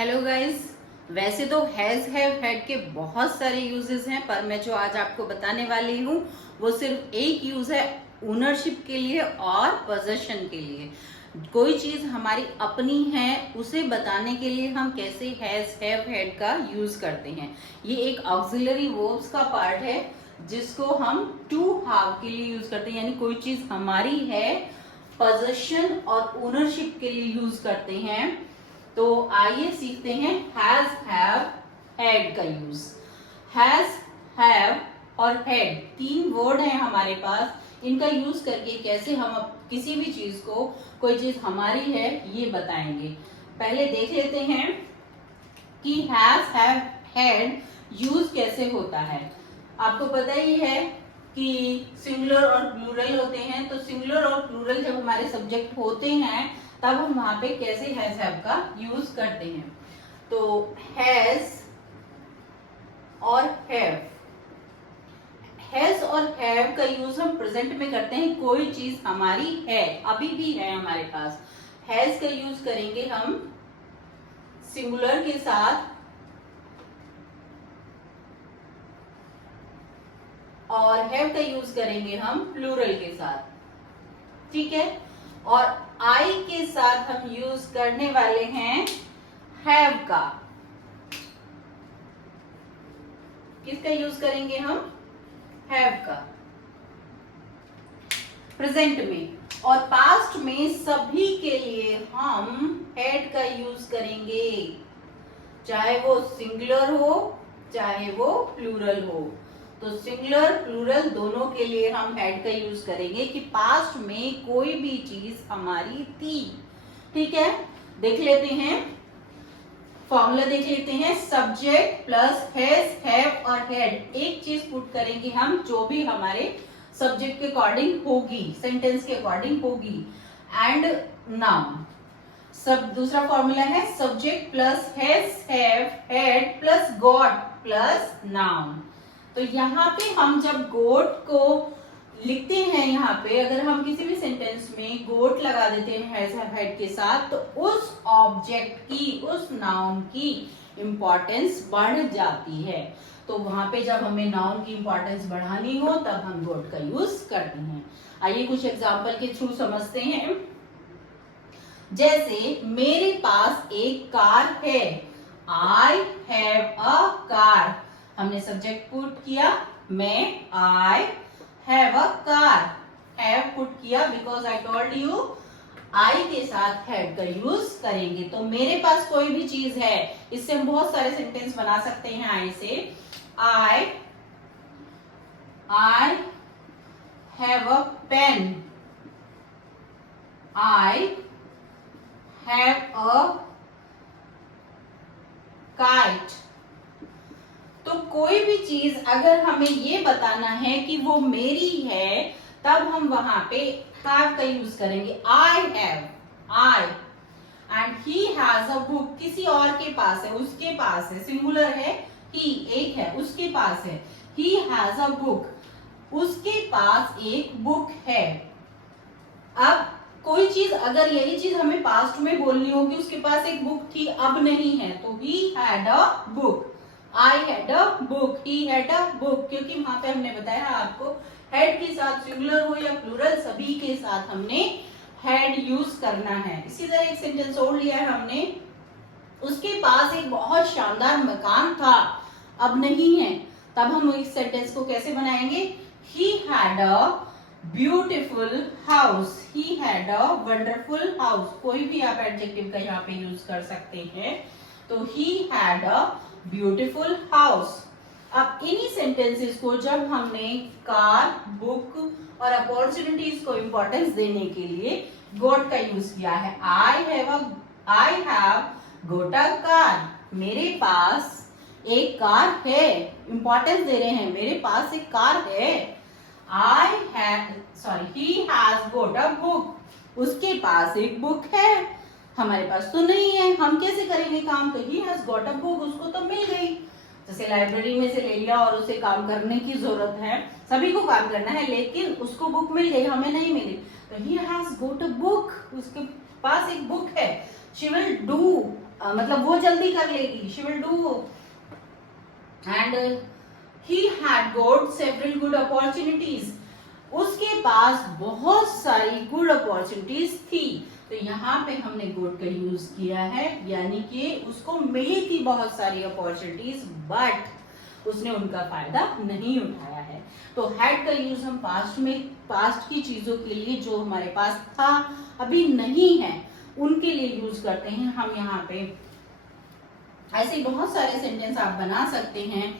Hello guys. वैसे तो has have had के बहुत सारे यूजेस हैं, पर मैं जो आज आपको बताने वाली हूँ वो सिर्फ एक यूज है ओनरशिप के लिए और पोजेशन के लिए। कोई चीज हमारी अपनी है उसे बताने के लिए हम कैसे हैज हैव हैड का यूज करते हैं। ये एक ऑक्सिलरी वर्ब्स का पार्ट है जिसको हम टू हैव के लिए यूज करते हैं, यानी कोई चीज हमारी है पोजेशन और ओनरशिप के लिए यूज करते हैं। तो आइए सीखते हैं हैज हैव हैड का यूज। हैज हैव और हैड तीन वर्ड हैं हमारे पास, इनका यूज करके कैसे हम किसी भी चीज को, कोई चीज हमारी है ये बताएंगे। पहले देख लेते हैं कि हैज हैव हैड यूज कैसे होता है। आपको पता ही है कि सिंगुलर और प्लूरल होते हैं, तो सिंगुलर और प्लूरल जब हमारे सब्जेक्ट होते हैं तब हम वहां पे कैसे हैज हैव का यूज करते हैं। तो हैज और हैज और हैव का यूज हम प्रेजेंट में करते हैं। कोई चीज हमारी है, अभी भी है हमारे पास। हैज का यूज करेंगे हम सिंगुलर के साथ और हैव का यूज करेंगे हम प्लूरल के साथ, ठीक है। और आई के साथ हम यूज करने वाले हैं हैव का। किसका यूज करेंगे हम? हैव का प्रेजेंट में। और पास्ट में सभी के लिए हम हैड का यूज करेंगे, चाहे वो सिंगुलर हो चाहे वो प्लूरल हो। तो सिंगुलर प्लूरल दोनों के लिए हम हैड का यूज करेंगे कि पास्ट में कोई भी चीज हमारी थी, ठीक है। देख लेते हैं, फॉर्मूला देख लेते हैं। सब्जेक्ट प्लस हैज हैव और हैड, एक चीज पुट करेंगे हम जो भी हमारे सब्जेक्ट के अकॉर्डिंग होगी, सेंटेंस के अकॉर्डिंग होगी, एंड नाउन। सब दूसरा फॉर्मूला है subject plus has have had plus got plus noun. तो यहाँ पे हम जब गोट को लिखते हैं, यहाँ पे अगर हम किसी भी सेंटेंस में गोट लगा देते हैं हैज हैव हैड के साथ, तो उस ऑब्जेक्ट की, उस नाउन की इंपॉर्टेंस बढ़ जाती है। तो वहां पे जब हमें नाउन की इंपॉर्टेंस बढ़ानी हो तब हम गोट का यूज करते हैं। आइए कुछ एग्जाम्पल के थ्रू समझते हैं। जैसे मेरे पास एक कार है, आई हैव अ कार। हमने सब्जेक्ट पुट किया, मैं आई have a car, have put किया बिकॉज आई टोल्ड यू आई के साथ हैव का यूज करेंगे। तो मेरे पास कोई भी चीज है, इससे हम बहुत सारे सेंटेंस बना सकते हैं I say. I have a pen, I have a kite. तो कोई भी चीज अगर हमें ये बताना है कि वो मेरी है, तब हम वहां पे हैव का यूज करेंगे। I have, I, and he has a book. किसी और के पास है, उसके पास है, सिंगुलर है, ही एक है, उसके पास है। ही हैज अ बुक, उसके पास एक बुक है। अब कोई चीज अगर यही चीज हमें पास्ट में बोलनी होगी, उसके पास एक बुक थी अब नहीं है, तो he had a book, I had a book, he had a book. क्योंकि वहां पे हमने बताया आपको हैड के साथ सिंगुलर हो या प्लूरल सभी के साथ हमने हैड यूज करना है। इसी तरह एक सेंटेंस और लिया है हमने, उसके पास एक बहुत शानदार मकान था अब नहीं है। तब हम इस सेंटेंस को कैसे बनाएंगे? He had a beautiful house, he had a wonderful house. कोई भी आप एडजेक्टिव का यहाँ पे यूज कर सकते हैं। तो he had a beautiful house. अब इन्हीं सेंटेंसेस को जब हमने कार, बुक और अपॉर्चुनिटीज को इंपॉर्टेंस देने के लिए गॉट का यूज किया है। I have got a car, मेरे पास एक कार है, इंपॉर्टेंस दे रहे हैं, मेरे पास एक कार है। He has got a book, उसके पास एक बुक है, हमारे पास तो नहीं है, हम कैसे करेंगे काम? तो he has got a book, उसको तो मिल गई। जैसे लाइब्रेरी में से ले लिया और उसे काम करने की जरूरत है, सभी को काम करना है, लेकिन उसको बुक मिल गई, हमें नहीं मिली, तो he has got a book, उसके पास एक बुक है, शी विल डू, मतलब वो जल्दी कर लेगी, she will do. And he had got several good opportunities, उसके पास बहुत सारी गुड अपॉर्चुनिटीज थी। तो यहाँ पे हमने गुड का यूज किया है, यानी कि उसको मिली थी बहुत सारी अपॉर्चुनिटीज, बट उसने उनका फायदा नहीं उठाया है। तो हैड का यूज हम पास्ट में, पास्ट की चीजों के लिए जो हमारे पास था अभी नहीं है उनके लिए यूज करते हैं हम। यहाँ पे ऐसे बहुत सारे सेंटेंस आप बना सकते हैं।